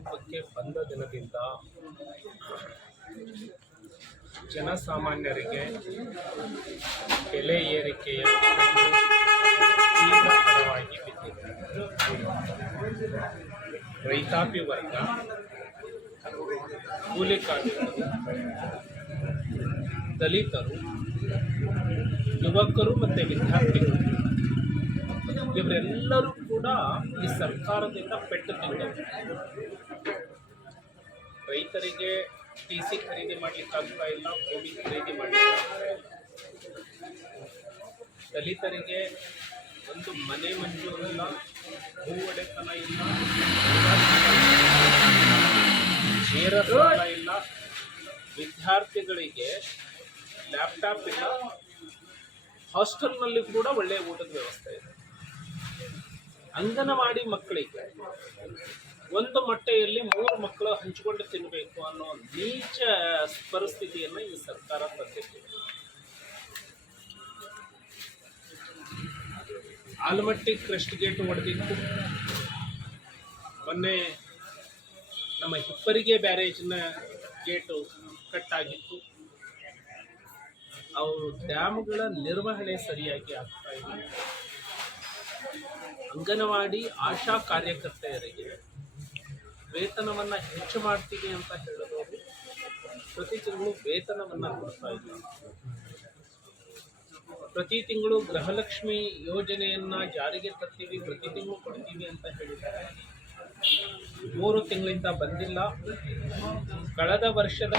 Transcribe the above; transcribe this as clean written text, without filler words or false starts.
ಅಸ್ತಿತ್ವಕ್ಕೆ ಬಂದ ದಿನದಿಂದ ಜನಸಾಮಾನ್ಯರಿಗೆ ಬೆಲೆ ಏರಿಕೆಯ ತೀವ್ರತರವಾಗಿ ಬಿದ್ದಿದೆ. ರೈತಾಪಿ ವರ್ಗ, ಕೂಲಿ ಕಾರ್ಮಿಕರು, ದಲಿತರು, ಯುವಕರು ಮತ್ತು ವಿದ್ಯಾರ್ಥಿಗಳು ಇವರೆಲ್ಲರೂ ಕೂಡ ಈ ಸರ್ಕಾರದಿಂದ ಪೆಟ್ಟು ತಿಂದರು. ರೈತರಿಗೆ ಟಿಸಿ ಖರೀದಿ ಮಾಡಲಿಕ್ಕಾಗ್ತಾ ಇಲ್ಲ, ಭೂಮಿ ಖರೀದಿ ಮಾಡಲಿಕ್ಕಾಗ್ತಾ ಇಲ್ಲ. ದಲಿತರಿಗೆ ಒಂದು ಮನೆ ಮಂಜೂರಿಲ್ಲ, ಭೂ ಒಡೆತನ ಇಲ್ಲ, ನೇರ ಸಾಲ ಇಲ್ಲ. ವಿದ್ಯಾರ್ಥಿಗಳಿಗೆ ಲ್ಯಾಪ್ಟಾಪ್ ಇಲ್ಲ. ಹಾಸ್ಟೆಲ್ನಲ್ಲಿ ಕೂಡ ಒಳ್ಳೆಯ ಊಟದ ವ್ಯವಸ್ಥೆ ಇದೆ. ಅಂಗನವಾಡಿ ಮಕ್ಕಳಿಗೆ ಒಂದು ಮೊಟ್ಟೆಯಲ್ಲಿ 3 ಮಕ್ಕಳು ಹಂಚಿಕೊಂಡು ತಿನ್ನಬೇಕು ಅನ್ನೋ ನೀಚ ಪರಿಸ್ಥಿತಿಯನ್ನು ಈ ಸರ್ಕಾರ ತಂದಿದೆ. ಆಲಮಟ್ಟಿ ಕ್ರೆಸ್ಟ್ ಗೇಟ್ ಹೊಡೆದಿತ್ತು. ಮೊನ್ನೆ ನಮ್ಮ ಹಿಪ್ಪರಿಗೆ ಬ್ಯಾರೇಜ್ನ ಗೇಟು ಕಟ್ಟಾಗಿತ್ತು. ಅವು ಡ್ಯಾಮ್ಗಳ ನಿರ್ವಹಣೆ ಸರಿಯಾಗಿ ಆಗ್ತಾ ಇಲ್ಲ. ಅಂಗನವಾಡಿ ಆಶಾ ಕಾರ್ಯಕರ್ತೆಯರಿಗೆ ವೇತನವನ್ನು ಹೆಚ್ಚು ಮಾಡ್ತೀವಿ ಅಂತ ಹೇಳಿದವರು ಪ್ರತಿ ತಿಂಗಳು ವೇತನವನ್ನು ಕೊಡ್ತಾ ಇಲ್ಲ. ಪ್ರತಿ ತಿಂಗಳು ಗೃಹಲಕ್ಷ್ಮಿ ಯೋಜನೆಯನ್ನು ಜಾರಿಗೆ ತರ್ತೀವಿ, ಪ್ರತಿ ತಿಂಗಳು ಕೊಡ್ತೀವಿ ಅಂತ ಹೇಳಿದ್ದಾರೆ. 3 ತಿಂಗಳಿಂದ ಬಂದಿಲ್ಲ. ಕಳೆದ ವರ್ಷದ